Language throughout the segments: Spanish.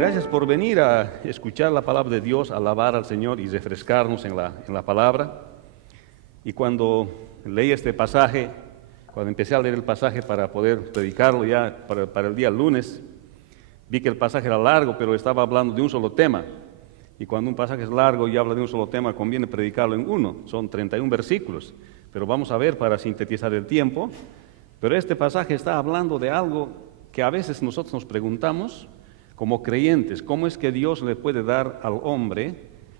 gracias por venir a escuchar la palabra de Dios, alabar al Señor y refrescarnos en la palabra. Y cuando leí este pasaje, cuando empecé a leer el pasaje para poder predicarlo ya para el día lunes, vi que el pasaje era largo, pero estaba hablando de un solo tema. Y cuando un pasaje es largo y habla de un solo tema, conviene predicarlo en uno. Son 31 versículos, pero vamos a ver para sintetizar el tiempo. Pero este pasaje está hablando de algo que a veces nosotros nos preguntamos como creyentes: ¿cómo es que Dios le puede dar al hombre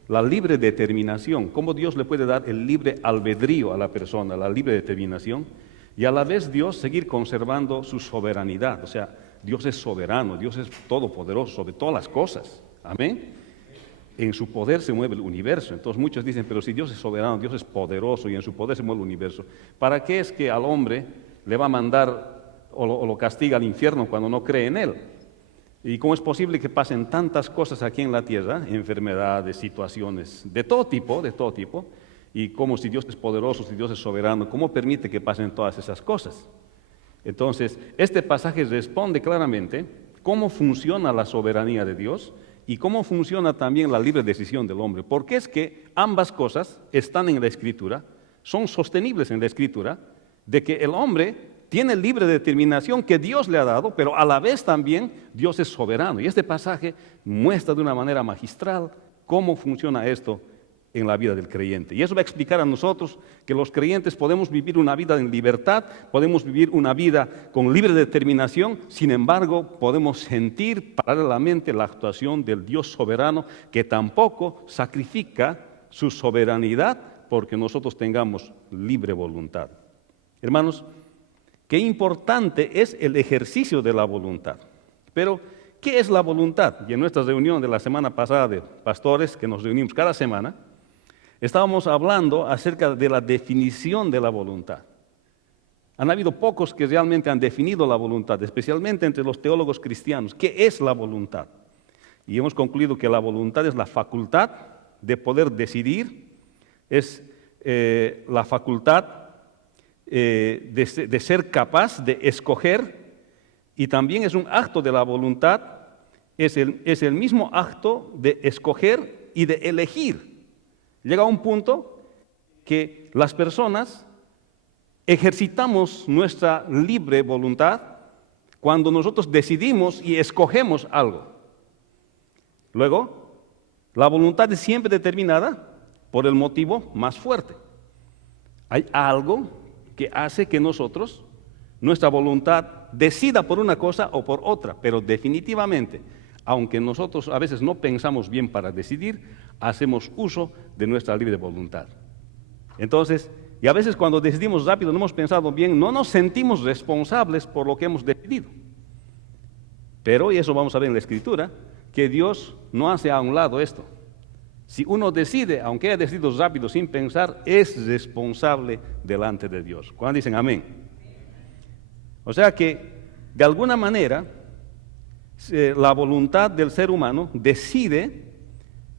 la libre determinación? ¿Cómo Dios le puede dar el libre albedrío a la persona, la libre determinación? Y a la vez Dios seguir conservando su soberanidad. O sea, Dios es soberano, Dios es todopoderoso sobre todas las cosas. Amén. En su poder se mueve el universo. Entonces muchos dicen, pero si Dios es soberano, Dios es poderoso y en su poder se mueve el universo, ¿para qué es que al hombre le va a mandar o lo castiga al infierno cuando no cree en Él? ¿Y cómo es posible que pasen tantas cosas aquí en la tierra, enfermedades, situaciones de todo tipo, y como si Dios es poderoso, si Dios es soberano, cómo permite que pasen todas esas cosas? Entonces, este pasaje responde claramente cómo funciona la soberanía de Dios y cómo funciona también la libre decisión del hombre. Porque es que ambas cosas están en la Escritura, son sostenibles en la Escritura, de que el hombre tiene libre determinación que Dios le ha dado, pero a la vez también Dios es soberano. Y este pasaje muestra de una manera magistral cómo funciona esto en la vida del creyente. Y eso va a explicar a nosotros que los creyentes podemos vivir una vida en libertad, podemos vivir una vida con libre determinación, sin embargo podemos sentir paralelamente la actuación del Dios soberano, que tampoco sacrifica su soberanidad porque nosotros tengamos libre voluntad. Hermanos, qué importante es el ejercicio de la voluntad. Pero, ¿qué es la voluntad? Y en nuestra reunión de la semana pasada de pastores, que nos reunimos cada semana, estábamos hablando acerca de la definición de la voluntad. Han habido pocos que realmente han definido la voluntad, especialmente entre los teólogos cristianos. ¿Qué es la voluntad? Y hemos concluido que la voluntad es la facultad de poder decidir, es la facultad de ser capaz de escoger, y también es un acto de la voluntad, es el mismo acto de escoger y de elegir. Llega a un punto que las personas ejercitamos nuestra libre voluntad cuando nosotros decidimos y escogemos algo. Luego, la voluntad es siempre determinada por el motivo más fuerte. Hay algo que hace que nosotros, nuestra voluntad, decida por una cosa o por otra, pero definitivamente, aunque nosotros a veces no pensamos bien para decidir, hacemos uso de nuestra libre voluntad. Entonces, y a veces cuando decidimos rápido, no hemos pensado bien, no nos sentimos responsables por lo que hemos decidido. Pero, y eso vamos a ver en la Escritura, que Dios no hace a un lado esto. Si uno decide, aunque haya decidido rápido, sin pensar, es responsable delante de Dios. ¿Cuándo dicen amén? O sea que, de alguna manera, la voluntad del ser humano decide,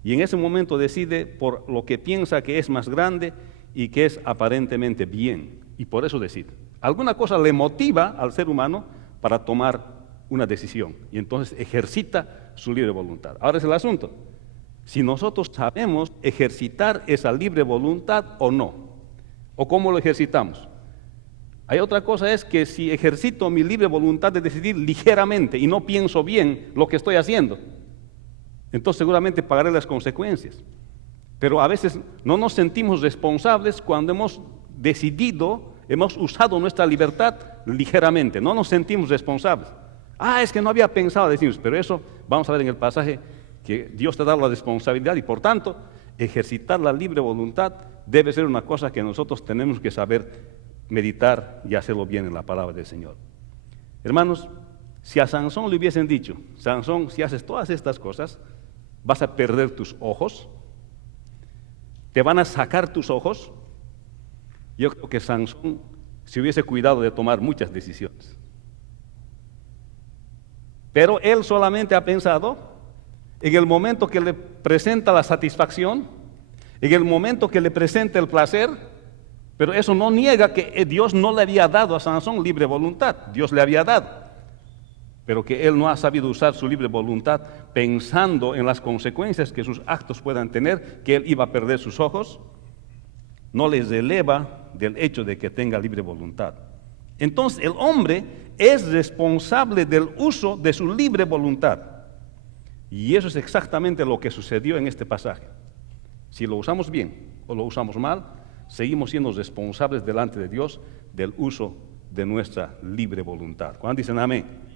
y en ese momento decide por lo que piensa que es más grande y que es aparentemente bien, y por eso decide. Alguna cosa le motiva al ser humano para tomar una decisión, y entonces ejercita su libre voluntad. Ahora es el asunto: si nosotros sabemos ejercitar esa libre voluntad o no, o cómo lo ejercitamos. Hay otra cosa, es que si ejercito mi libre voluntad de decidir ligeramente y no pienso bien lo que estoy haciendo, entonces seguramente pagaré las consecuencias. Pero a veces no nos sentimos responsables cuando hemos decidido, hemos usado nuestra libertad ligeramente, no nos sentimos responsables. Es que no había pensado, decimos, pero eso vamos a ver en el pasaje, que Dios te da la responsabilidad y por tanto ejercitar la libre voluntad debe ser una cosa que nosotros tenemos que saber meditar y hacerlo bien en la palabra del Señor. Hermanos, si a Sansón le hubiesen dicho: Sansón, si haces todas estas cosas, vas a perder tus ojos, te van a sacar tus ojos, yo creo que Sansón se hubiese cuidado de tomar muchas decisiones. Pero él solamente ha pensado en el momento que le presenta la satisfacción, en el momento que le presenta el placer. Pero eso no niega que Dios no le había dado a Sansón libre voluntad, Dios le había dado. pero que él no ha sabido usar su libre voluntad pensando en las consecuencias que sus actos puedan tener, que él iba a perder sus ojos, no les eleva del hecho de que tenga libre voluntad. Entonces el hombre es responsable del uso de su libre voluntad. Y eso es exactamente lo que sucedió en este pasaje. Si lo usamos bien o lo usamos mal, seguimos siendo responsables delante de Dios del uso de nuestra libre voluntad. ¿Cuántos dicen amén?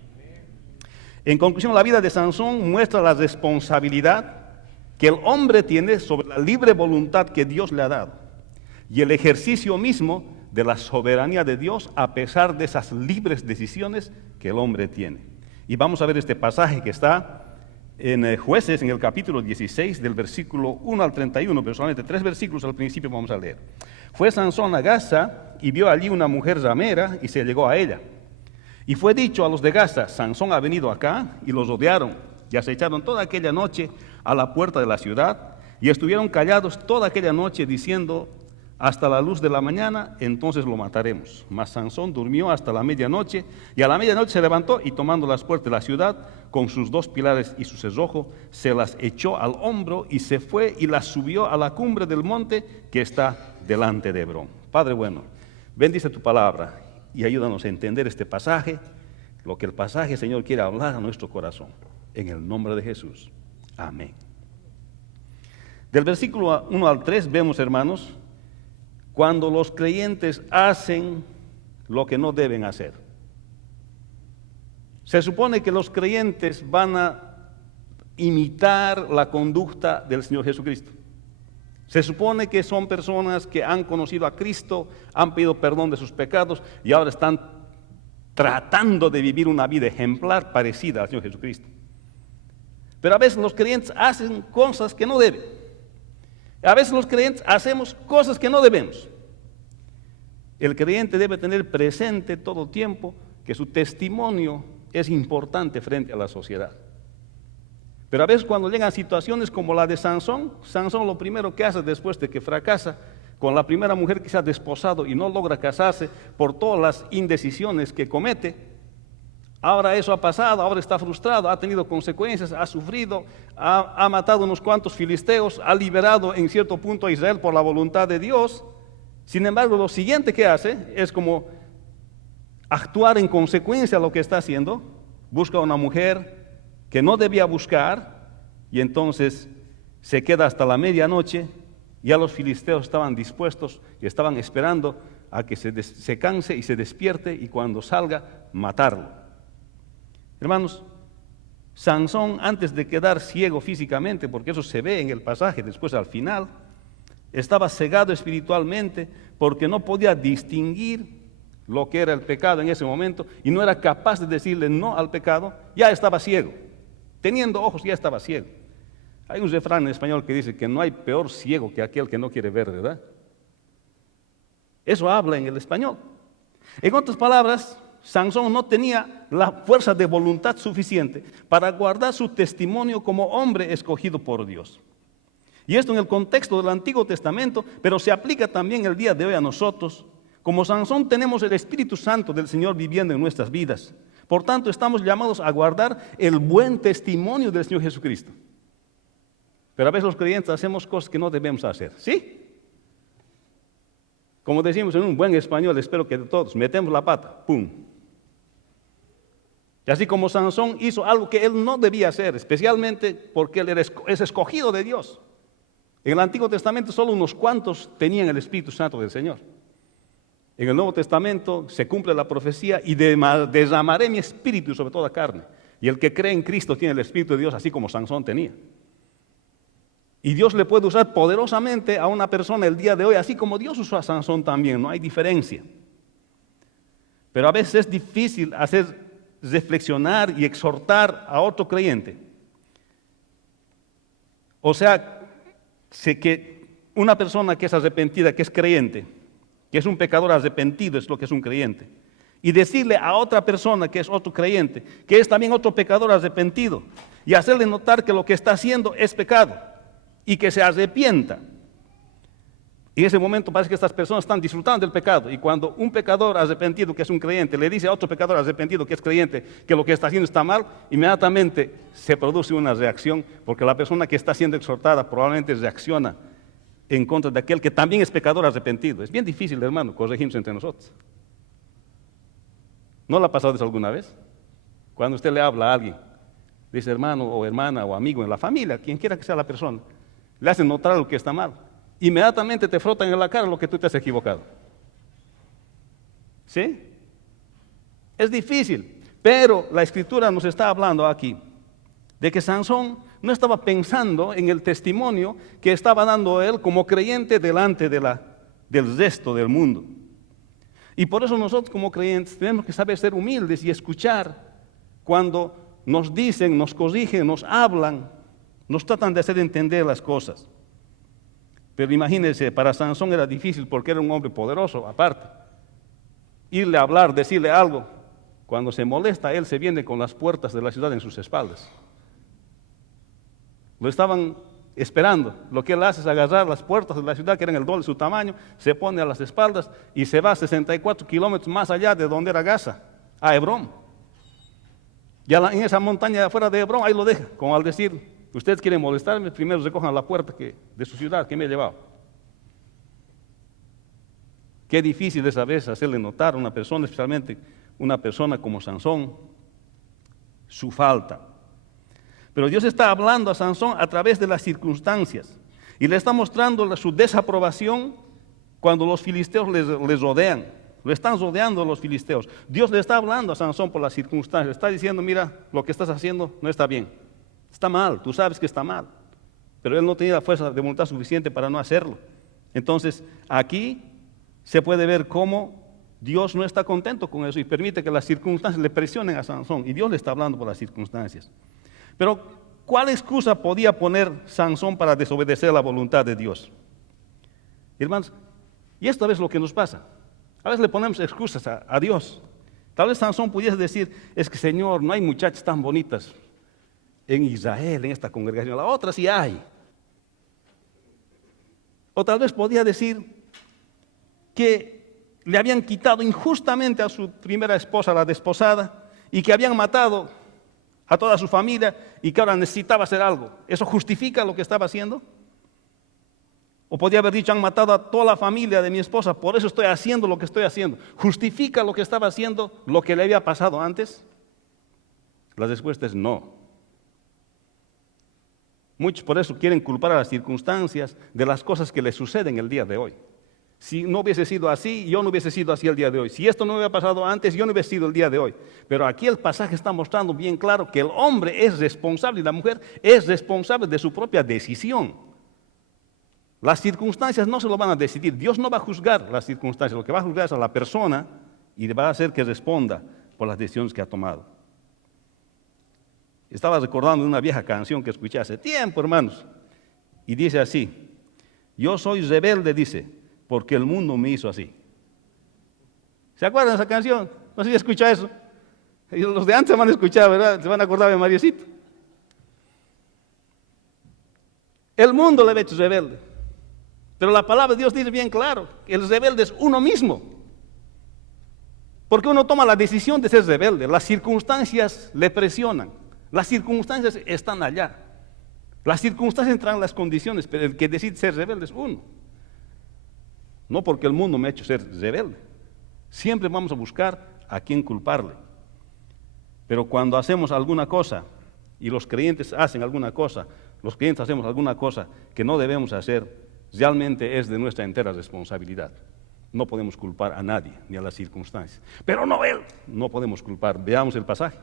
En conclusión, la vida de Sansón muestra la responsabilidad que el hombre tiene sobre la libre voluntad que Dios le ha dado y el ejercicio mismo de la soberanía de Dios a pesar de esas libres decisiones que el hombre tiene. Y vamos a ver este pasaje que está en Jueces, en el capítulo 16, del versículo 1 al 31, pero solamente 3 versículos al principio vamos a leer. Fue Sansón a Gaza y vio allí una mujer ramera y se llegó a ella. Y fue dicho a los de Gaza: Sansón ha venido acá, y los rodearon y acecharon toda aquella noche a la puerta de la ciudad y estuvieron callados toda aquella noche diciendo: hasta la luz de la mañana, entonces lo mataremos. Mas Sansón durmió hasta la medianoche, y a la medianoche se levantó y tomando las puertas de la ciudad, con sus 2 pilares y su cerrojo, se las echó al hombro y se fue y las subió a la cumbre del monte que está delante de Hebrón. Padre bueno, bendice tu palabra y ayúdanos a entender este pasaje, lo que el pasaje, Señor, quiere hablar a nuestro corazón. En el nombre de Jesús. Amén. Del versículo 1 al 3 vemos, hermanos, cuando los creyentes hacen lo que no deben hacer. Se supone que los creyentes van a imitar la conducta del Señor Jesucristo. Se supone que son personas que han conocido a Cristo, han pedido perdón de sus pecados y ahora están tratando de vivir una vida ejemplar parecida al Señor Jesucristo. Pero a veces los creyentes hacen cosas que no deben. A veces los creyentes hacemos cosas que no debemos. El creyente debe tener presente todo tiempo que su testimonio es importante frente a la sociedad. Pero a veces cuando llegan situaciones como la de Sansón, Sansón lo primero que hace después de que fracasa con la primera mujer que se ha desposado y no logra casarse por todas las indecisiones que comete, ahora eso ha pasado, ahora está frustrado, ha tenido consecuencias, ha sufrido, ha matado unos cuantos filisteos, ha liberado en cierto punto a Israel por la voluntad de Dios. Sin embargo, lo siguiente que hace es como actuar en consecuencia a lo que está haciendo. Busca una mujer que no debía buscar y entonces se queda hasta la medianoche. Ya los filisteos estaban dispuestos y estaban esperando a que se canse y se despierte y cuando salga, matarlo. Hermanos, Sansón, antes de quedar ciego físicamente, porque eso se ve en el pasaje después al final, estaba cegado espiritualmente porque no podía distinguir lo que era el pecado en ese momento y no era capaz de decirle no al pecado. Ya estaba ciego, teniendo ojos ya estaba ciego. Hay un refrán en español que dice que no hay peor ciego que aquel que no quiere ver, ¿verdad? Eso habla en el español. En otras palabras, Sansón no tenía la fuerza de voluntad suficiente para guardar su testimonio como hombre escogido por Dios. Y esto en el contexto del Antiguo Testamento, pero se aplica también el día de hoy a nosotros. Como Sansón tenemos el Espíritu Santo del Señor viviendo en nuestras vidas. Por tanto, estamos llamados a guardar el buen testimonio del Señor Jesucristo. Pero a veces los creyentes hacemos cosas que no debemos hacer, ¿sí? Como decimos en un buen español, espero que de todos, metemos la pata, ¡pum! Y así como Sansón hizo algo que él no debía hacer, especialmente porque él es escogido de Dios. En el Antiguo Testamento solo unos cuantos tenían el Espíritu Santo del Señor. En el Nuevo Testamento se cumple la profecía y derramaré mi espíritu sobre toda carne. Y el que cree en Cristo tiene el Espíritu de Dios, así como Sansón tenía. Y Dios le puede usar poderosamente a una persona el día de hoy, así como Dios usó a Sansón también, no hay diferencia. Pero a veces es difícil hacer reflexionar y exhortar a otro creyente. O sea, que una persona que es arrepentida, que es creyente, que es un pecador arrepentido, es lo que es un creyente. Y decirle a otra persona que es otro creyente, que es también otro pecador arrepentido, y hacerle notar que lo que está haciendo es pecado, y que se arrepienta. En ese momento parece que estas personas están disfrutando del pecado. Y cuando un pecador arrepentido, que es un creyente, le dice a otro pecador arrepentido, que es creyente, que lo que está haciendo está mal, inmediatamente se produce una reacción, porque la persona que está siendo exhortada probablemente reacciona en contra de aquel que también es pecador arrepentido. Es bien difícil, hermano, corregirnos entre nosotros. ¿No le ha pasado eso alguna vez? Cuando usted le habla a alguien, dice hermano o hermana o amigo en la familia, quien quiera que sea la persona, le hacen notar lo que está mal. Inmediatamente te frotan en la cara lo que tú te has equivocado. ¿Sí? Es difícil, pero la Escritura nos está hablando aquí de que Sansón no estaba pensando en el testimonio que estaba dando él como creyente delante del resto del mundo. Y por eso nosotros como creyentes tenemos que saber ser humildes y escuchar cuando nos dicen, nos corrigen, nos hablan, nos tratan de hacer entender las cosas. Pero imagínense, para Sansón era difícil porque era un hombre poderoso, aparte. Irle a hablar, decirle algo, cuando se molesta, él se viene con las puertas de la ciudad en sus espaldas. Lo estaban esperando. Lo que él hace es agarrar las puertas de la ciudad, que eran el doble de su tamaño, se pone a las espaldas y se va 64 kilómetros más allá de donde era Gaza, a Hebrón. Ya en esa montaña de afuera de Hebrón, ahí lo deja, como al decir, ustedes quieren molestarme, primero recojan la puerta de su ciudad que me he llevado. Qué difícil es a veces hacerle notar a una persona, especialmente una persona como Sansón, su falta. Pero Dios está hablando a Sansón a través de las circunstancias y le está mostrando su desaprobación cuando los filisteos les rodean. Lo están rodeando los filisteos. Dios le está hablando a Sansón por las circunstancias. Le está diciendo, mira, lo que estás haciendo no está bien. Está mal, tú sabes que está mal. Pero él no tenía la fuerza de voluntad suficiente para no hacerlo. Entonces, aquí se puede ver cómo Dios no está contento con eso y permite que las circunstancias le presionen a Sansón. Y Dios le está hablando por las circunstancias. Pero, ¿cuál excusa podía poner Sansón para desobedecer la voluntad de Dios? Hermanos, y esto es lo que nos pasa. A veces le ponemos excusas a Dios. Tal vez Sansón pudiese decir, es que Señor, no hay muchachas tan bonitas en Israel, en esta congregación. La otra sí hay. O tal vez podía decir que le habían quitado injustamente a su primera esposa, la desposada, y que habían matado a toda su familia y que ahora necesitaba hacer algo. ¿Eso justifica lo que estaba haciendo? O podía haber dicho, han matado a toda la familia de mi esposa, por eso estoy haciendo lo que estoy haciendo. ¿Justifica lo que estaba haciendo, lo que le había pasado antes? La respuesta es no. Muchos por eso quieren culpar a las circunstancias de las cosas que les suceden el día de hoy. Si no hubiese sido así, yo no hubiese sido así el día de hoy. Si esto no hubiera pasado antes, yo no hubiese sido el día de hoy. Pero aquí el pasaje está mostrando bien claro que el hombre es responsable y la mujer es responsable de su propia decisión. Las circunstancias no se lo van a decidir. Dios no va a juzgar las circunstancias. Lo que va a juzgar es a la persona y va a hacer que responda por las decisiones que ha tomado. Estaba recordando una vieja canción que escuché hace tiempo, hermanos. Y dice así, yo soy rebelde, dice, porque el mundo me hizo así. ¿Se acuerdan de esa canción? No sé si escucha eso. Los de antes se van a escuchar, ¿verdad? Se van a acordar de Mariecito. El mundo le ha hecho rebelde. Pero la palabra de Dios dice bien claro, que el rebelde es uno mismo. Porque uno toma la decisión de ser rebelde. Las circunstancias le presionan. Las circunstancias están allá. Las circunstancias entran en las condiciones, pero el que decide ser rebelde es uno. No porque el mundo me ha hecho ser rebelde. Siempre vamos a buscar a quién culparle. Pero cuando hacemos alguna cosa, y los creyentes hacen alguna cosa, los creyentes hacemos alguna cosa que no debemos hacer, realmente es de nuestra entera responsabilidad. No podemos culpar a nadie, ni a las circunstancias. Pero no él, no podemos culpar. Veamos el pasaje.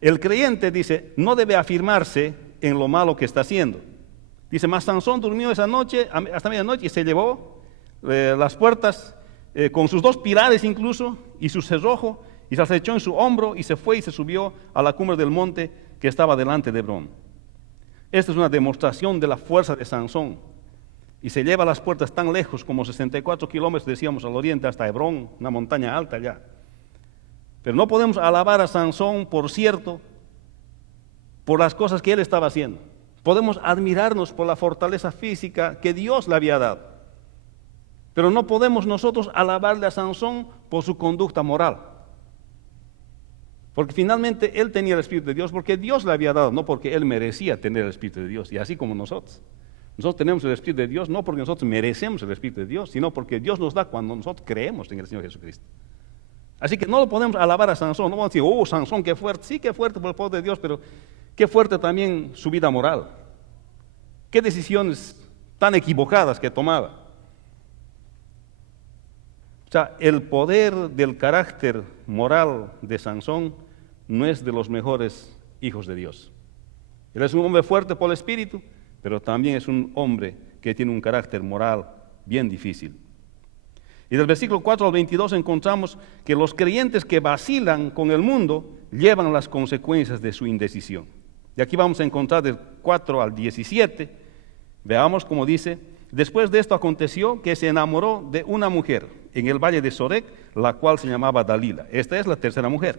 El creyente, dice, no debe afirmarse en lo malo que está haciendo. Dice, mas Sansón durmió esa noche, hasta medianoche, y se llevó las puertas con sus dos pilares incluso, y su cerrojo, y se las echó en su hombro, y se fue y se subió a la cumbre del monte que estaba delante de Hebrón. Esta es una demostración de la fuerza de Sansón. Y se lleva las puertas tan lejos como 64 kilómetros, decíamos, al oriente, hasta Hebrón, una montaña alta allá. Pero no podemos alabar a Sansón, por cierto, por las cosas que él estaba haciendo. Podemos admirarnos por la fortaleza física que Dios le había dado. Pero no podemos nosotros alabarle a Sansón por su conducta moral. Porque finalmente él tenía el Espíritu de Dios porque Dios le había dado, no porque él merecía tener el Espíritu de Dios. Y así como nosotros. Nosotros tenemos el Espíritu de Dios no porque nosotros merecemos el Espíritu de Dios, sino porque Dios nos da cuando nosotros creemos en el Señor Jesucristo. Así que no lo podemos alabar a Sansón. No vamos a decir, oh, Sansón, qué fuerte. Sí, qué fuerte por el poder de Dios, pero qué fuerte también su vida moral. Qué decisiones tan equivocadas que tomaba. O sea, el poder del carácter moral de Sansón no es de los mejores hijos de Dios. Él es un hombre fuerte por el espíritu, pero también es un hombre que tiene un carácter moral bien difícil. Y del versículo 4 al 22 encontramos que los creyentes que vacilan con el mundo llevan las consecuencias de su indecisión. Y aquí vamos a encontrar del 4 al 17, veamos cómo dice: después de esto aconteció que se enamoró de una mujer en el valle de Sorek, la cual se llamaba Dalila. Esta es la tercera mujer.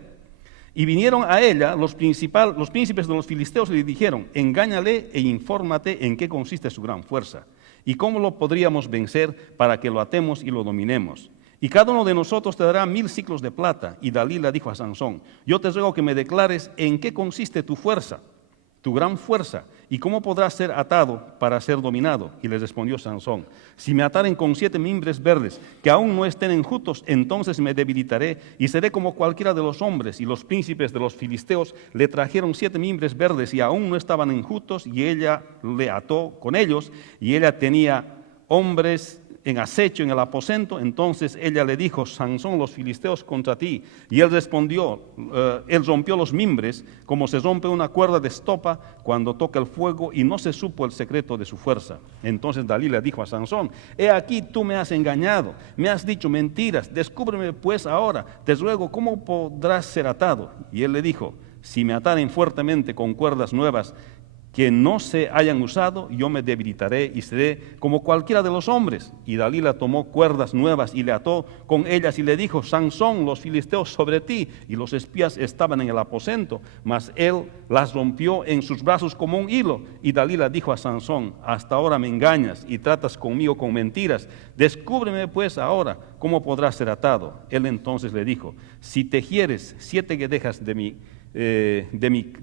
Y vinieron a ella los príncipes de los filisteos y le dijeron: engáñale e infórmate en qué consiste su gran fuerza, y cómo lo podríamos vencer para que lo atemos y lo dominemos. Y cada uno de nosotros te dará 1000 siclos de plata. Y Dalila dijo a Sansón: yo te ruego que me declares en qué consiste tu fuerza, tu gran fuerza, y cómo podrás ser atado para ser dominado. Y le respondió Sansón: si me ataren con 7 mimbres verdes, que aún no estén enjutos, entonces me debilitaré y seré como cualquiera de los hombres. Y los príncipes de los filisteos le trajeron 7 mimbres verdes y aún no estaban enjutos, y ella le ató con ellos, y ella tenía hombres en acecho en el aposento. Entonces ella le dijo: Sansón, los filisteos contra ti. Y él respondió, él rompió los mimbres como se rompe una cuerda de estopa cuando toca el fuego, y no se supo el secreto de su fuerza. Entonces Dalila dijo a Sansón: he aquí, tú me has engañado, me has dicho mentiras, descúbreme pues ahora, te ruego, ¿cómo podrás ser atado? Y él le dijo: si me ataren fuertemente con cuerdas nuevas que no se hayan usado, yo me debilitaré y seré como cualquiera de los hombres. Y Dalila tomó cuerdas nuevas y le ató con ellas y le dijo: Sansón, los filisteos sobre ti. Y los espías estaban en el aposento, mas él las rompió en sus brazos como un hilo. Y Dalila dijo a Sansón: hasta ahora me engañas y tratas conmigo con mentiras. Descúbreme pues ahora cómo podrás ser atado. Él entonces le dijo: si tejieres 7 guedejas de mi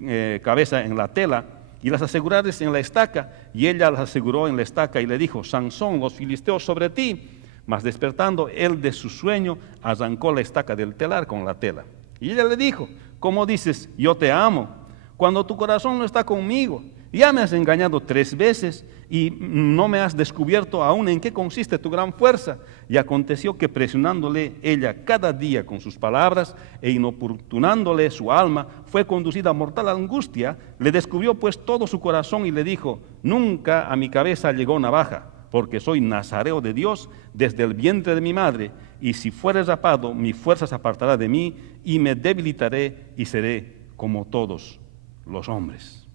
cabeza en la tela, y las asegurares en la estaca. Y ella las aseguró en la estaca y le dijo: Sansón, los filisteos sobre ti. Mas despertando él de su sueño, arrancó la estaca del telar con la tela. Y ella le dijo: ¿cómo dices yo te amo, cuando tu corazón no está conmigo? Ya me has engañado 3 veces y no me has descubierto aún en qué consiste tu gran fuerza. Y aconteció que presionándole ella cada día con sus palabras e inoportunándole su alma, fue conducida a mortal angustia. Le descubrió pues todo su corazón y le dijo: nunca a mi cabeza llegó navaja, porque soy nazareo de Dios desde el vientre de mi madre, y si fuere rapado, mi fuerza se apartará de mí y me debilitaré y seré como todos los hombres.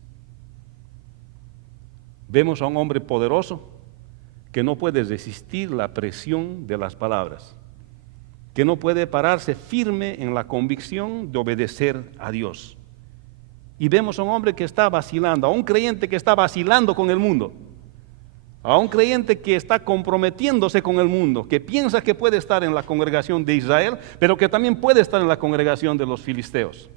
Vemos a un hombre poderoso que no puede resistir la presión de las palabras, que no puede pararse firme en la convicción de obedecer a Dios. Y vemos a un hombre que está vacilando, a un creyente que está vacilando con el mundo, a un creyente que está comprometiéndose con el mundo, que piensa que puede estar en la congregación de Israel, pero que también puede estar en la congregación de los filisteos.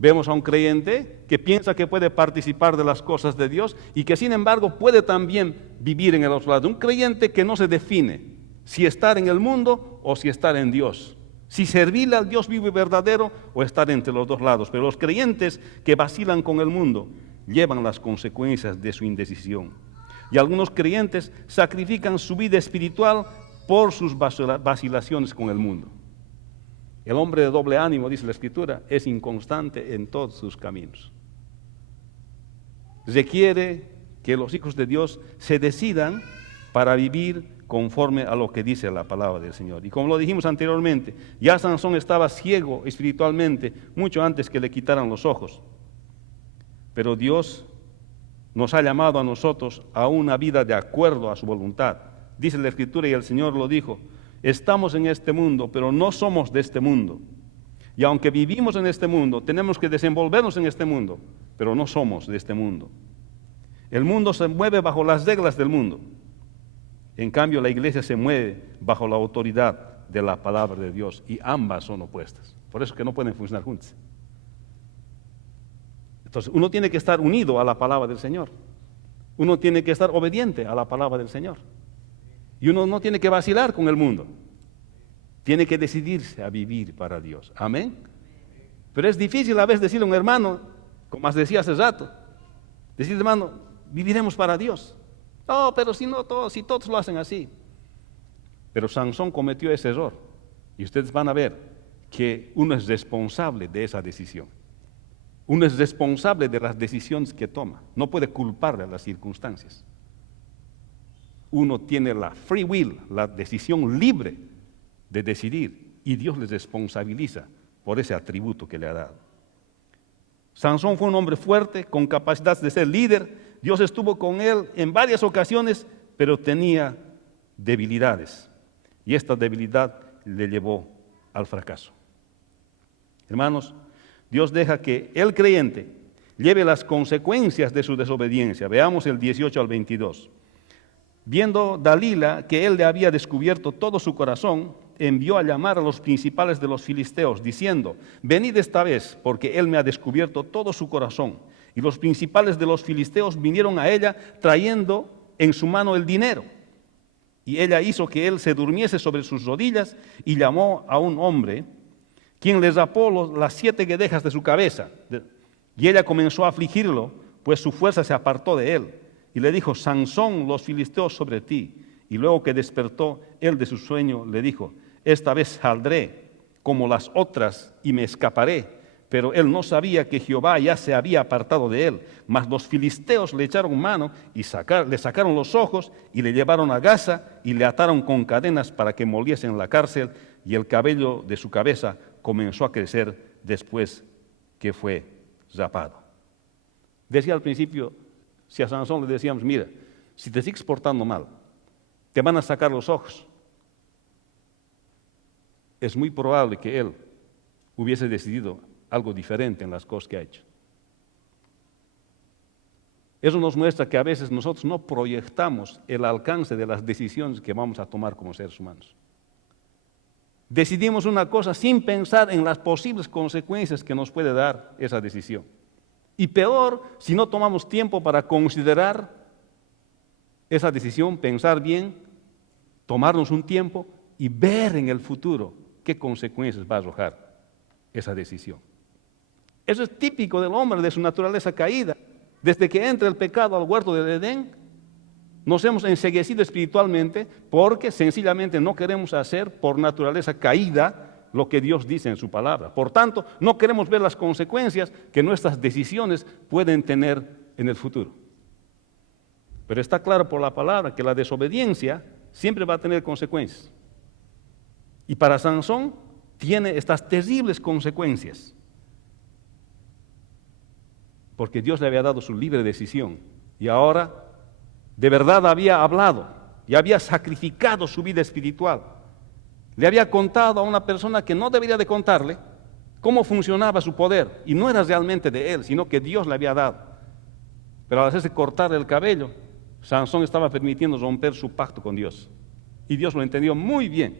Vemos a un creyente que piensa que puede participar de las cosas de Dios y que sin embargo puede también vivir en el otro lado. Un creyente que no se define si estar en el mundo o si estar en Dios, si servirle al Dios vivo y verdadero o estar entre los dos lados. Pero los creyentes que vacilan con el mundo llevan las consecuencias de su indecisión. Y algunos creyentes sacrifican su vida espiritual por sus vacilaciones con el mundo. El hombre de doble ánimo, dice la Escritura, es inconstante en todos sus caminos. Requiere que los hijos de Dios se decidan para vivir conforme a lo que dice la palabra del Señor. Y como lo dijimos anteriormente, ya Sansón estaba ciego espiritualmente mucho antes que le quitaran los ojos. Pero Dios nos ha llamado a nosotros a una vida de acuerdo a su voluntad. Dice la Escritura, y el Señor lo dijo: estamos en este mundo, pero no somos de este mundo. Y aunque vivimos en este mundo, tenemos que desenvolvernos en este mundo, pero no somos de este mundo. El mundo se mueve bajo las reglas del mundo. En cambio, la iglesia se mueve bajo la autoridad de la palabra de Dios y ambas son opuestas. Por eso que no pueden funcionar juntas. Entonces, uno tiene que estar unido a la palabra del Señor. Uno tiene que estar obediente a la palabra del Señor. Y uno no tiene que vacilar con el mundo. Tiene que decidirse a vivir para Dios. Amén. Pero es difícil a veces decirle a un hermano, como decía hace rato, decirle, hermano, viviremos para Dios. No, pero si todos lo hacen así. Pero Sansón cometió ese error. Y ustedes van a ver que uno es responsable de esa decisión. Uno es responsable de las decisiones que toma. No puede culparle a las circunstancias. Uno tiene la free will, la decisión libre de decidir, y Dios les responsabiliza por ese atributo que le ha dado. Sansón fue un hombre fuerte, con capacidad de ser líder. Dios estuvo con él en varias ocasiones, pero tenía debilidades. Y esta debilidad le llevó al fracaso. Hermanos, Dios deja que el creyente lleve las consecuencias de su desobediencia. Veamos el 18 al 22. Viendo Dalila que él le había descubierto todo su corazón, envió a llamar a los principales de los filisteos, diciendo, venid esta vez, porque él me ha descubierto todo su corazón. Y los principales de los filisteos vinieron a ella, trayendo en su mano el dinero. Y ella hizo que él se durmiese sobre sus rodillas, y llamó a un hombre, quien le rapó las 7 guedejas de su cabeza. Y ella comenzó a afligirlo, pues su fuerza se apartó de él. Y le dijo, Sansón, los filisteos sobre ti. Y luego que despertó él de su sueño, le dijo, esta vez saldré como las otras y me escaparé. Pero él no sabía que Jehová ya se había apartado de él. Mas los filisteos le echaron mano y le sacaron los ojos y le llevaron a Gaza y le ataron con cadenas para que moliese en la cárcel, y el cabello de su cabeza comenzó a crecer después que fue rapado. Decía al principio, si a Sansón le decíamos, mira, si te sigues portando mal, te van a sacar los ojos. Es muy probable que él hubiese decidido algo diferente en las cosas que ha hecho. Eso nos muestra que a veces nosotros no proyectamos el alcance de las decisiones que vamos a tomar como seres humanos. Decidimos una cosa sin pensar en las posibles consecuencias que nos puede dar esa decisión. Y peor, si no tomamos tiempo para considerar esa decisión, pensar bien, tomarnos un tiempo y ver en el futuro qué consecuencias va a arrojar esa decisión. Eso es típico del hombre, de su naturaleza caída. Desde que entra el pecado al huerto del Edén, nos hemos enceguecido espiritualmente porque sencillamente no queremos hacer por naturaleza caída lo que Dios dice en su palabra. Por tanto, no queremos ver las consecuencias que nuestras decisiones pueden tener en el futuro. Pero está claro por la palabra que la desobediencia siempre va a tener consecuencias. Y para Sansón tiene estas terribles consecuencias. Porque Dios le había dado su libre decisión y ahora de verdad había hablado y había sacrificado su vida espiritual. Le había contado a una persona que no debería de contarle cómo funcionaba su poder, y no era realmente de él, sino que Dios le había dado. Pero al hacerse cortar el cabello, Sansón estaba permitiendo romper su pacto con Dios, y Dios lo entendió muy bien.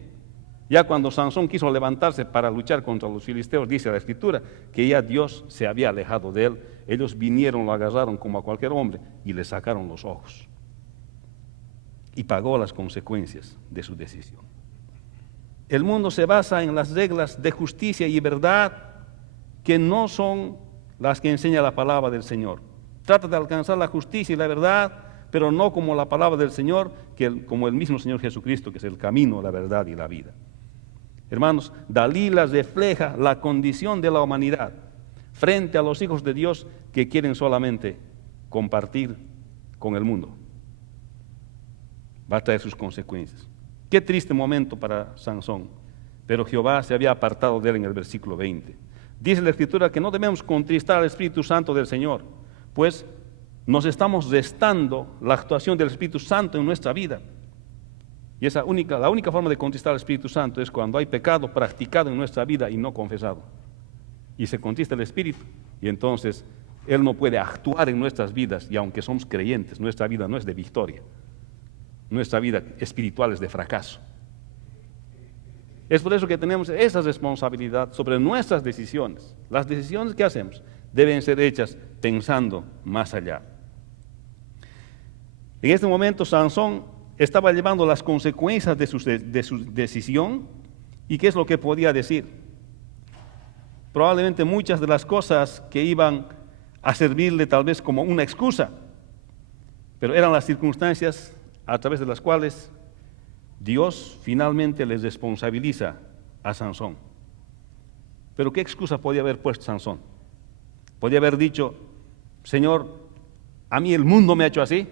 Ya cuando Sansón quiso levantarse para luchar contra los filisteos, dice la Escritura que ya Dios se había alejado de él. Ellos vinieron, lo agarraron como a cualquier hombre y le sacaron los ojos. Y pagó las consecuencias de su decisión. El mundo se basa en las reglas de justicia y verdad que no son las que enseña la palabra del Señor. Trata de alcanzar la justicia y la verdad, pero no como la palabra del Señor, como el mismo Señor Jesucristo, que es el camino, la verdad y la vida. Hermanos, Dalila refleja la condición de la humanidad frente a los hijos de Dios que quieren solamente compartir con el mundo. Va a traer sus consecuencias. Qué triste momento para Sansón, pero Jehová se había apartado de él en el versículo 20. Dice la Escritura que no debemos contristar al Espíritu Santo del Señor, pues nos estamos restando la actuación del Espíritu Santo en nuestra vida. Y la única forma de contristar al Espíritu Santo es cuando hay pecado practicado en nuestra vida y no confesado. Y se contrista el Espíritu, y entonces Él no puede actuar en nuestras vidas, y aunque somos creyentes, nuestra vida no es de victoria. nuestra vida espiritual es de fracaso. Es por eso que tenemos esa responsabilidad sobre nuestras decisiones. Las decisiones que hacemos deben ser hechas pensando más allá. En este momento Sansón estaba llevando las consecuencias de su decisión. ¿Y qué es lo que podía decir? Probablemente muchas de las cosas que iban a servirle tal vez como una excusa, pero eran las circunstancias a través de las cuales Dios finalmente les responsabiliza a Sansón. Pero ¿qué excusa podía haber puesto Sansón? Podía haber dicho: Señor, a mí el mundo me ha hecho así.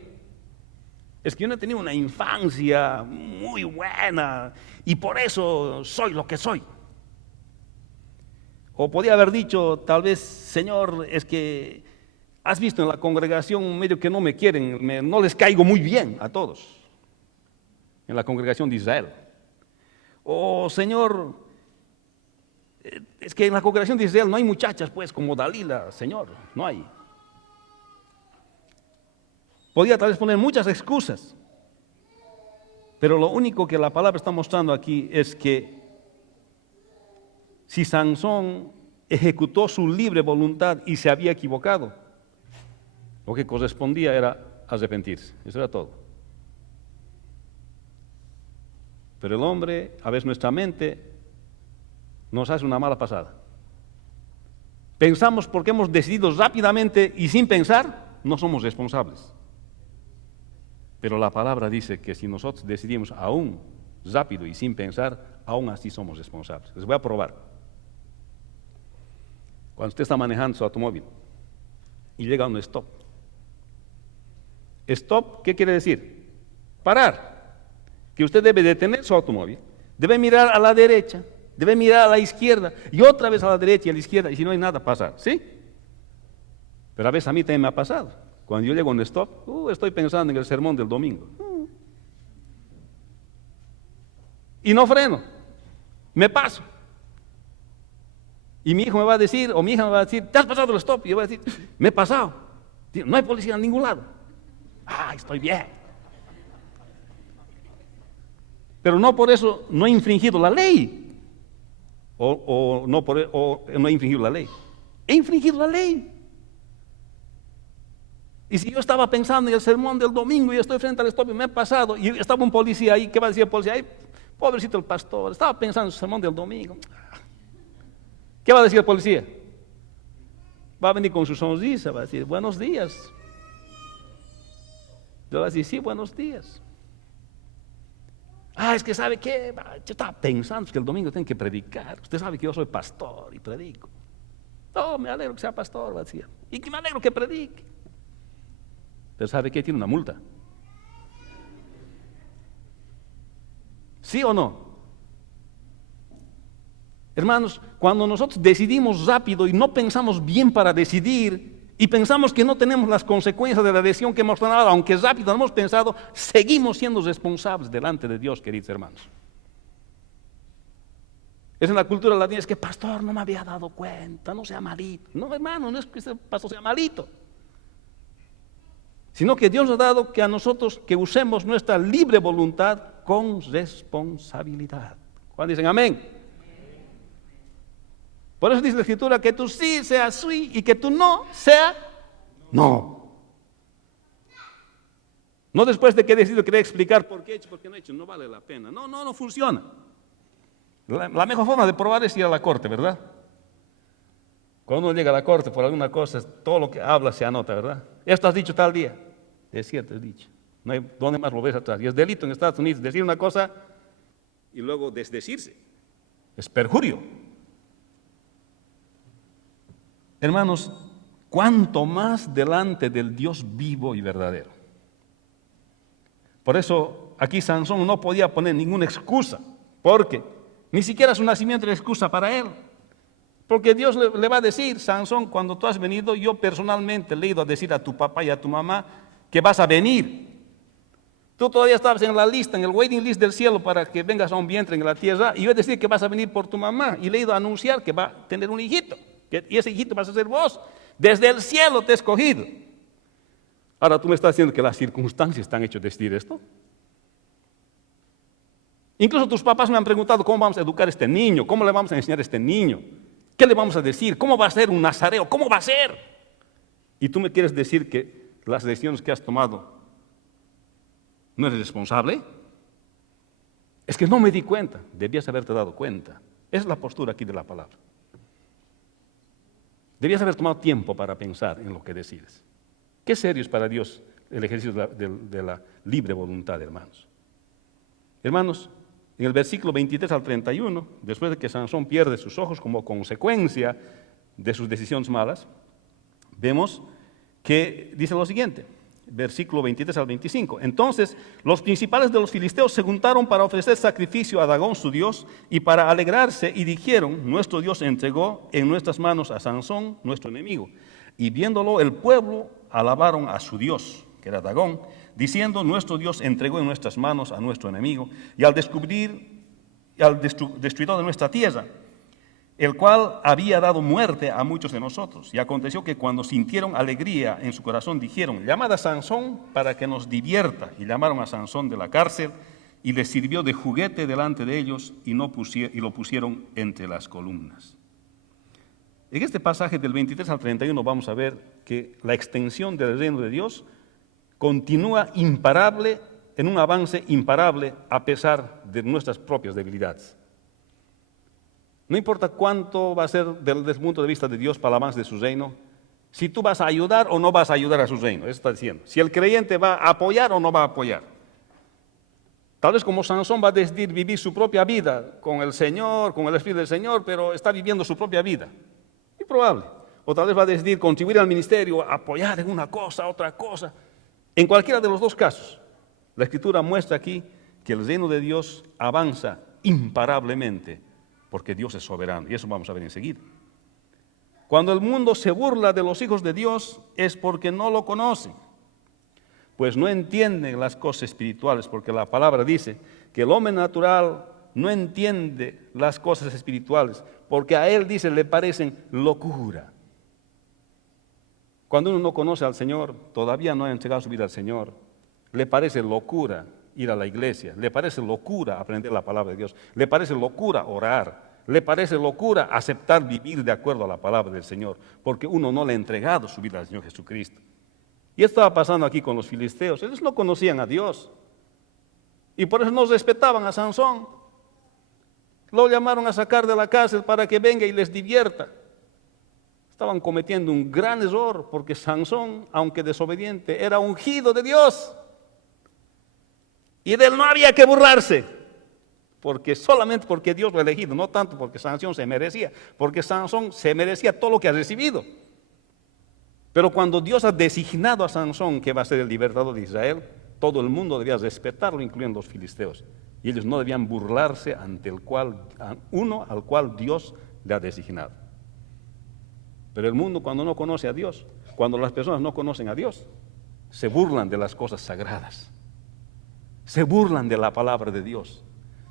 Es que yo no he tenido una infancia muy buena y por eso soy lo que soy. O podía haber dicho tal vez: Señor, es que has visto en la congregación medio que no me quieren, no les caigo muy bien a todos. En la congregación de Israel. O Señor, es que en la congregación de Israel no hay muchachas pues como Dalila, Señor, no hay. Podía tal vez poner muchas excusas, pero lo único que la palabra está mostrando aquí es que si Sansón ejecutó su libre voluntad y se había equivocado, lo que correspondía era arrepentirse, eso era todo. Pero el hombre, a veces nuestra mente, nos hace una mala pasada. Pensamos porque hemos decidido rápidamente y sin pensar, no somos responsables. Pero la palabra dice que si nosotros decidimos aún rápido y sin pensar, aún así somos responsables. Les voy a probar. Cuando usted está manejando su automóvil y llega a un stop. Stop, ¿qué quiere decir? Parar. Que usted debe detener su automóvil, debe mirar a la derecha, debe mirar a la izquierda y otra vez a la derecha y a la izquierda, y si no hay nada, pasar, ¿sí? Pero a veces a mí también me ha pasado. Cuando yo llego a un stop, estoy pensando en el sermón del domingo. Y no freno, me paso. Y mi hijo me va a decir, o mi hija me va a decir: ¿te has pasado el stop? Y yo voy a decir: me he pasado. No hay policía en ningún lado. Estoy bien. Pero no por eso no he infringido la ley. O no he infringido la ley. He infringido la ley. Y si yo estaba pensando en el sermón del domingo y estoy frente al stop y me he pasado, y estaba un policía ahí, ¿qué va a decir el policía? Ay, pobrecito el pastor, estaba pensando en el sermón del domingo. ¿Qué va a decir el policía? Va a venir con su sonrisa, va a decir: buenos días. Yo voy a decir: sí, buenos días. Es que ¿sabe qué? Yo estaba pensando que el domingo tengo que predicar. Usted sabe que yo soy pastor y predico. Me alegro que sea pastor, va a decir. Y que me alegro que predique. Pero ¿sabe qué? Tiene una multa. ¿Sí o no? Hermanos, cuando nosotros decidimos rápido y no pensamos bien para decidir, y pensamos que no tenemos las consecuencias de la decisión que hemos tomado, aunque rápido hemos pensado, seguimos siendo responsables delante de Dios, queridos hermanos. Es en la cultura latina: es que pastor, no me había dado cuenta, no sea malito. No, hermano, no es que ese pastor sea malito, sino que Dios nos ha dado que a nosotros que usemos nuestra libre voluntad con responsabilidad. ¿Cuándo dicen amén? Por eso dice la Escritura que tú sí sea sí y que tú no sea no. No después de que he decidido querer explicar por qué he hecho, por qué no he hecho, no vale la pena. No funciona. La mejor forma de probar es ir a la corte, ¿verdad? Cuando uno llega a la corte por alguna cosa, todo lo que habla se anota, ¿verdad? Esto has dicho tal día. Es cierto, es dicho. No hay dónde más lo ves atrás. Y es delito en Estados Unidos decir una cosa y luego desdecirse. Es perjurio. Hermanos, cuánto más delante del Dios vivo y verdadero. Por eso aquí Sansón no podía poner ninguna excusa, porque ni siquiera su nacimiento era excusa para él. Porque Dios le va a decir: Sansón, cuando tú has venido, yo personalmente le he ido a decir a tu papá y a tu mamá que vas a venir. Tú todavía estabas en la lista, en el waiting list del cielo para que vengas a un vientre en la tierra, y yo he de decir que vas a venir por tu mamá, y le he ido a anunciar que va a tener un hijito. Y ese hijito vas a ser vos. Desde el cielo te he escogido. Ahora tú me estás diciendo que las circunstancias te han hecho decidir esto. Incluso tus papás me han preguntado cómo vamos a educar a este niño, cómo le vamos a enseñar a este niño, qué le vamos a decir, cómo va a ser un nazareo, cómo va a ser. Y tú me quieres decir que las decisiones que has tomado no eres responsable. Es que no me di cuenta, debías haberte dado cuenta. Es la postura aquí de la palabra. Debías haber tomado tiempo para pensar en lo que decides. Qué serio es para Dios el ejercicio de la libre voluntad, hermanos. Hermanos, en el versículo 23 al 31, después de que Sansón pierde sus ojos como consecuencia de sus decisiones malas, vemos que dice lo siguiente, versículo 23 al 25. Entonces, los principales de los filisteos se juntaron para ofrecer sacrificio a Dagón su dios y para alegrarse y dijeron, nuestro Dios entregó en nuestras manos a Sansón, nuestro enemigo. Y viéndolo el pueblo, alabaron a su Dios, que era Dagón, diciendo, nuestro Dios entregó en nuestras manos a nuestro enemigo y al destruidor de nuestra tierra, el cual había dado muerte a muchos de nosotros. Y aconteció que cuando sintieron alegría en su corazón, dijeron, llamad a Sansón para que nos divierta. Y llamaron a Sansón de la cárcel y le sirvió de juguete delante de ellos y lo pusieron entre las columnas. En este pasaje del 23 al 31 vamos a ver que la extensión del reino de Dios continúa imparable, en un avance imparable a pesar de nuestras propias debilidades. No importa cuánto va a ser desde el punto de vista de Dios para el avance de su reino, si tú vas a ayudar o no vas a ayudar a su reino, eso está diciendo. Si el creyente va a apoyar o no va a apoyar. Tal vez como Sansón va a decidir vivir su propia vida con el Señor, con el Espíritu del Señor, pero está viviendo su propia vida. Muy probable. O tal vez va a decidir contribuir al ministerio, apoyar en una cosa, otra cosa. En cualquiera de los dos casos, la Escritura muestra aquí que el reino de Dios avanza imparablemente porque Dios es soberano, y eso vamos a ver enseguida. Cuando el mundo se burla de los hijos de Dios es porque no lo conocen, pues no entienden las cosas espirituales, porque la palabra dice que el hombre natural no entiende las cosas espirituales, porque a él, dice, le parecen locura. Cuando uno no conoce al Señor, todavía no ha entregado su vida al Señor, le parece locura ir a la iglesia, le parece locura aprender la palabra de Dios, le parece locura orar, le parece locura aceptar vivir de acuerdo a la palabra del Señor, porque uno no le ha entregado su vida al Señor Jesucristo. Y esto estaba pasando aquí con los filisteos, ellos no conocían a Dios, y por eso no respetaban a Sansón. Lo llamaron a sacar de la cárcel para que venga y les divierta. Estaban cometiendo un gran error, porque Sansón, aunque desobediente, era ungido de Dios. Y de él no había que burlarse, porque solamente porque Dios lo ha elegido, no tanto porque Sansón se merecía, porque Sansón se merecía todo lo que ha recibido. Pero cuando Dios ha designado a Sansón que va a ser el libertador de Israel, todo el mundo debía respetarlo, incluyendo los filisteos. Y ellos no debían burlarse ante uno al cual Dios le ha designado. Pero el mundo, cuando no conoce a Dios, cuando las personas no conocen a Dios, se burlan de las cosas sagradas. Se burlan de la palabra de Dios,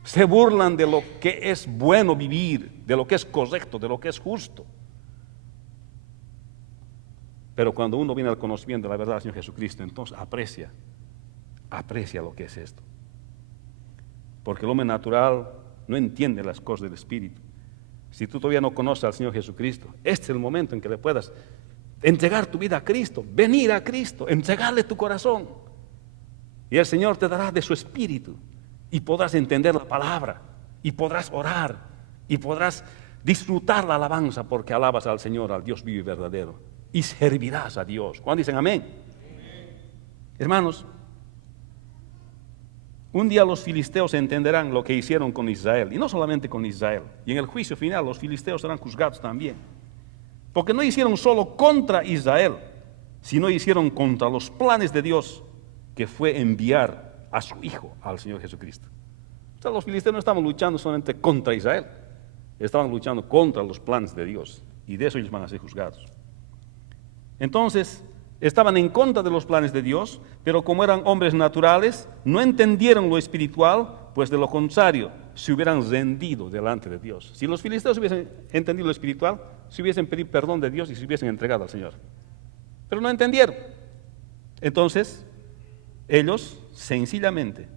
se burlan de lo que es bueno vivir, de lo que es correcto, de lo que es justo. Pero cuando uno viene al conocimiento de la verdad del Señor Jesucristo, entonces aprecia lo que es esto. Porque el hombre natural no entiende las cosas del Espíritu. Si tú todavía no conoces al Señor Jesucristo, este es el momento en que le puedas entregar tu vida a Cristo, venir a Cristo, entregarle tu corazón. Y el Señor te dará de su Espíritu y podrás entender la palabra y podrás orar y podrás disfrutar la alabanza porque alabas al Señor, al Dios vivo y verdadero, y servirás a Dios. ¿Cuándo dicen amén? Amén. Hermanos, un día los filisteos entenderán lo que hicieron con Israel, y no solamente con Israel, y en el juicio final los filisteos serán juzgados también, porque no hicieron solo contra Israel, sino hicieron contra los planes de Dios, que fue enviar a su Hijo, al Señor Jesucristo. O sea, los filisteos no estaban luchando solamente contra Israel, estaban luchando contra los planes de Dios, y de eso ellos van a ser juzgados. Entonces, estaban en contra de los planes de Dios, pero como eran hombres naturales, no entendieron lo espiritual, pues de lo contrario, se hubieran rendido delante de Dios. Si los filisteos hubiesen entendido lo espiritual, se hubiesen pedido perdón de Dios y se hubiesen entregado al Señor. Pero no entendieron. Entonces, ellos sencillamente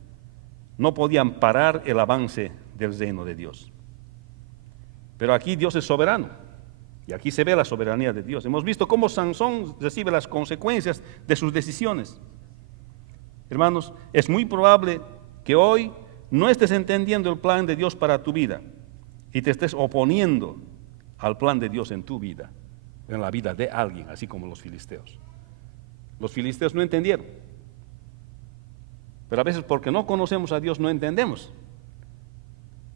no podían parar el avance del reino de Dios. Pero aquí Dios es soberano, y aquí se ve la soberanía de Dios. Hemos visto cómo Sansón recibe las consecuencias de sus decisiones. Hermanos, es muy probable que hoy no estés entendiendo el plan de Dios para tu vida y te estés oponiendo al plan de Dios en tu vida, en la vida de alguien, así como los filisteos. Los filisteos no entendieron, pero a veces porque no conocemos a Dios no entendemos.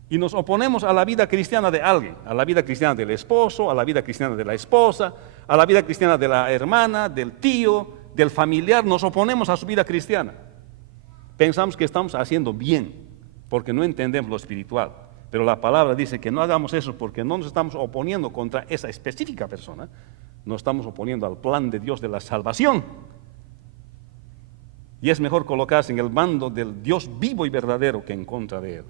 Y nos oponemos a la vida cristiana de alguien, a la vida cristiana del esposo, a la vida cristiana de la esposa, a la vida cristiana de la hermana, del tío, del familiar. Nos oponemos a su vida cristiana. Pensamos que estamos haciendo bien, porque no entendemos lo espiritual. Pero la palabra dice que no hagamos eso porque no nos estamos oponiendo contra esa específica persona, nos estamos oponiendo al plan de Dios de la salvación. Y es mejor colocarse en el bando del Dios vivo y verdadero que en contra de Él.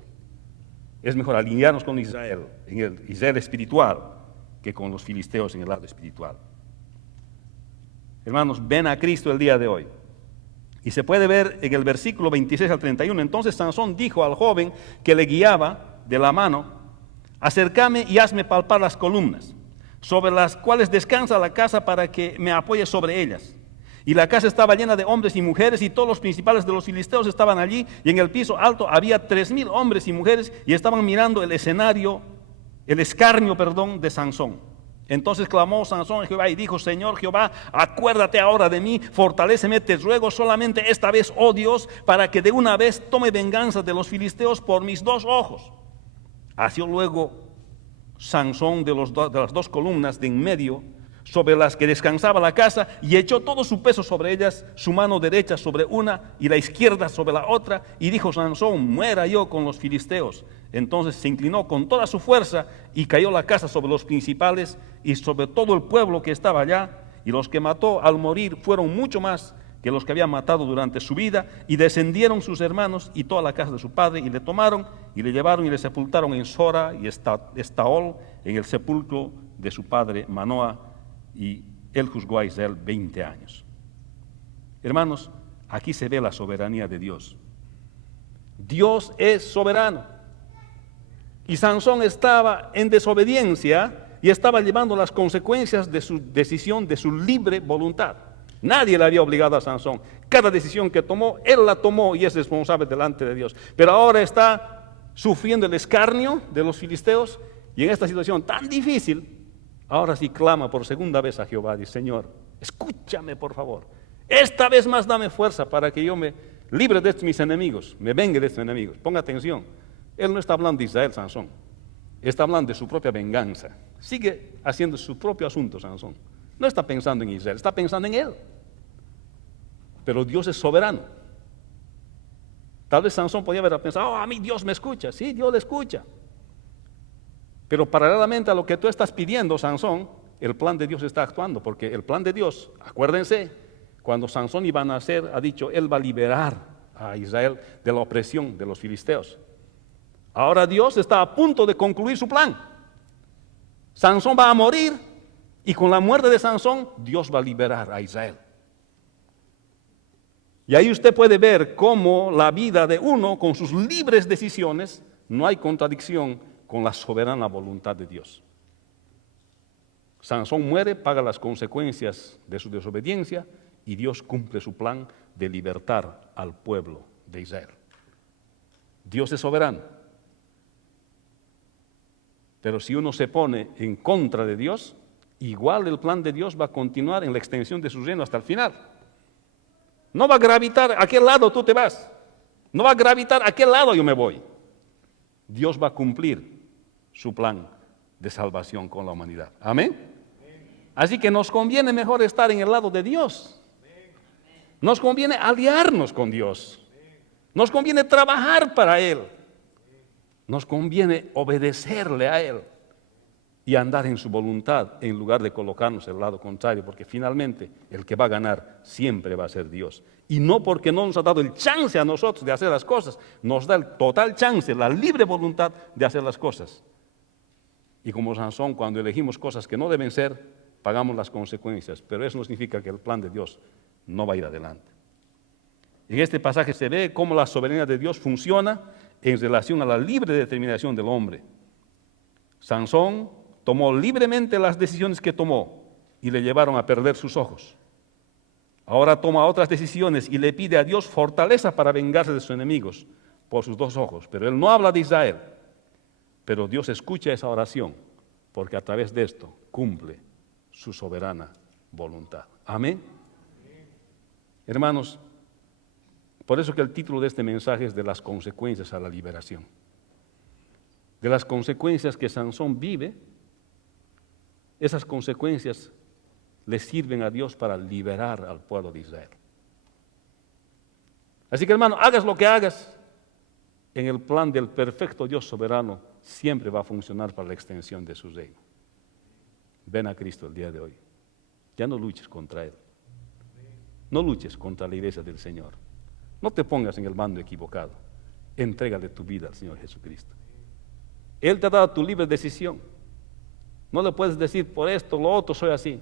Es mejor alinearnos con Israel, en el Israel espiritual, que con los filisteos en el lado espiritual. Hermanos, ven a Cristo el día de hoy. Y se puede ver en el versículo 26 al 31. Entonces Sansón dijo al joven que le guiaba de la mano: acércame y hazme palpar las columnas, sobre las cuales descansa la casa, para que me apoye sobre ellas. Y la casa estaba llena de hombres y mujeres, y todos los principales de los filisteos estaban allí, y en el piso alto había 3,000 hombres y mujeres, y estaban mirando el escarnio, de Sansón. Entonces clamó Sansón a Jehová y dijo: Señor Jehová, acuérdate ahora de mí, fortaléceme, te ruego solamente esta vez, oh Dios, para que de una vez tome venganza de los filisteos por mis 2 ojos. Asió luego Sansón de las 2 columnas de en medio, sobre las que descansaba la casa, y echó todo su peso sobre ellas, su mano derecha sobre una y la izquierda sobre la otra, y dijo Sansón: muera yo con los filisteos. Entonces se inclinó con toda su fuerza, y cayó la casa sobre los principales y sobre todo el pueblo que estaba allá, y los que mató al morir fueron mucho más que los que había matado durante su vida, y descendieron sus hermanos y toda la casa de su padre, y le tomaron y le llevaron y le sepultaron en Sora y Estaol, en el sepulcro de su padre Manoah, y él juzgó a Israel 20 años. Hermanos, aquí se ve la soberanía de Dios. Dios es soberano. Y Sansón estaba en desobediencia y estaba llevando las consecuencias de su decisión, de su libre voluntad. Nadie le había obligado a Sansón. Cada decisión que tomó, él la tomó y es responsable delante de Dios. Pero ahora está sufriendo el escarnio de los filisteos, y en esta situación tan difícil, ahora sí clama por segunda vez a Jehová. Dice: Señor, escúchame por favor. Esta vez más dame fuerza para que yo me libre de mis enemigos, me vengue de estos enemigos. Ponga atención. Él no está hablando de Israel, Sansón. Está hablando de su propia venganza. Sigue haciendo su propio asunto, Sansón. No está pensando en Israel, está pensando en él. Pero Dios es soberano. Tal vez Sansón podía haber pensado: a mí Dios me escucha. Sí, Dios le escucha. Pero paralelamente a lo que tú estás pidiendo, Sansón, el plan de Dios está actuando, porque el plan de Dios, acuérdense, cuando Sansón iba a nacer, ha dicho: Él va a liberar a Israel de la opresión de los filisteos. Ahora Dios está a punto de concluir su plan. Sansón va a morir, y con la muerte de Sansón, Dios va a liberar a Israel. Y ahí usted puede ver cómo la vida de uno, con sus libres decisiones, no hay contradicción con la soberana voluntad de Dios. Sansón muere, paga las consecuencias de su desobediencia, y Dios cumple su plan de libertar al pueblo de Israel. Dios es soberano. Pero si uno se pone en contra de Dios, igual el plan de Dios va a continuar en la extensión de su reino hasta el final. No va a gravitar a qué lado tú te vas. No va a gravitar a qué lado yo me voy. Dios va a cumplir su plan de salvación con la humanidad. Amén. Así que nos conviene mejor estar en el lado de Dios. Nos conviene aliarnos con Dios. Nos conviene trabajar para Él. Nos conviene obedecerle a Él y andar en su voluntad en lugar de colocarnos al lado contrario, porque finalmente el que va a ganar siempre va a ser Dios. Y no porque no nos ha dado el chance a nosotros de hacer las cosas, nos da el total chance, la libre voluntad de hacer las cosas. Y como Sansón, cuando elegimos cosas que no deben ser, pagamos las consecuencias, pero eso no significa que el plan de Dios no va a ir adelante. En este pasaje se ve cómo la soberanía de Dios funciona en relación a la libre determinación del hombre. Sansón tomó libremente las decisiones que tomó y le llevaron a perder sus ojos. Ahora toma otras decisiones y le pide a Dios fortaleza para vengarse de sus enemigos por sus 2 ojos. Pero él no habla de Israel. Pero Dios escucha esa oración porque a través de esto cumple su soberana voluntad. Amén. Hermanos, por eso que el título de este mensaje es de las consecuencias a la liberación. De las consecuencias que Sansón vive, esas consecuencias le sirven a Dios para liberar al pueblo de Israel. Así que, hermano, hagas lo que hagas, en el plan del perfecto Dios soberano siempre va a funcionar para la extensión de su reino. Ven a Cristo el día de hoy. Ya no luches contra Él. No luches contra la iglesia del Señor. No te pongas en el bando equivocado. Entrégale tu vida al Señor Jesucristo. Él te ha dado tu libre decisión. No le puedes decir por esto, lo otro, soy así.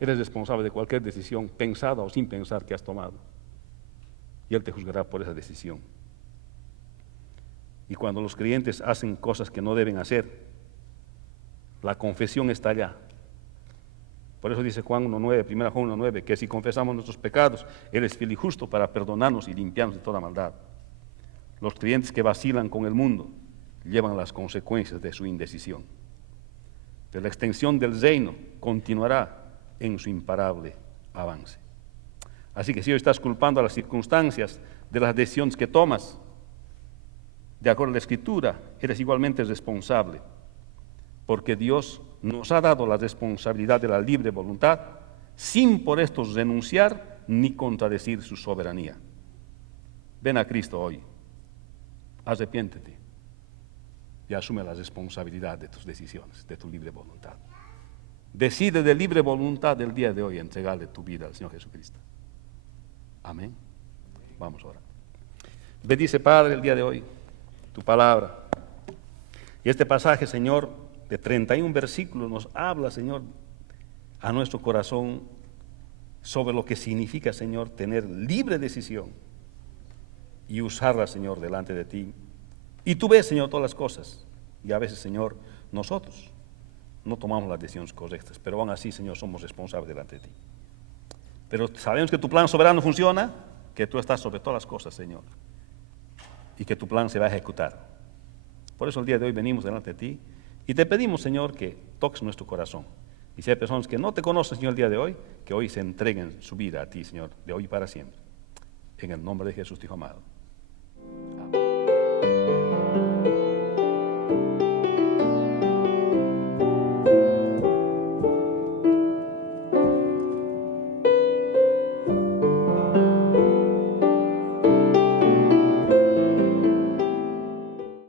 Eres responsable de cualquier decisión, pensada o sin pensar, que has tomado. Y Él te juzgará por esa decisión. Y cuando los creyentes hacen cosas que no deben hacer, la confesión está allá. Por eso dice Juan 1:9, 1 Juan 1:9, que si confesamos nuestros pecados, Él es fiel y justo para perdonarnos y limpiarnos de toda maldad. Los creyentes que vacilan con el mundo llevan las consecuencias de su indecisión. Pero la extensión del reino continuará en su imparable avance. Así que si hoy estás culpando a las circunstancias de las decisiones que tomas, de acuerdo a la Escritura, eres igualmente responsable, porque Dios nos ha dado la responsabilidad de la libre voluntad, sin por esto renunciar ni contradecir su soberanía. Ven a Cristo hoy, arrepiéntete y asume la responsabilidad de tus decisiones, de tu libre voluntad. Decide de libre voluntad el día de hoy entregarle tu vida al Señor Jesucristo. Amén. Vamos ahora. Bendice, Padre, el día de hoy tu palabra. Y este pasaje, Señor, de 31 versículos nos habla, Señor, a nuestro corazón sobre lo que significa, Señor, tener libre decisión y usarla, Señor, delante de ti. Y tú ves, Señor, todas las cosas. Y a veces, Señor, nosotros no tomamos las decisiones correctas, pero aún así, Señor, somos responsables delante de ti. Pero sabemos que tu plan soberano funciona, que tú estás sobre todas las cosas, Señor, y que tu plan se va a ejecutar. Por eso el día de hoy venimos delante de ti y te pedimos, Señor, que toques nuestro corazón. Y si hay personas que no te conocen, Señor, el día de hoy, que hoy se entreguen su vida a ti, Señor, de hoy para siempre. En el nombre de Jesús, tu Hijo amado. Amén.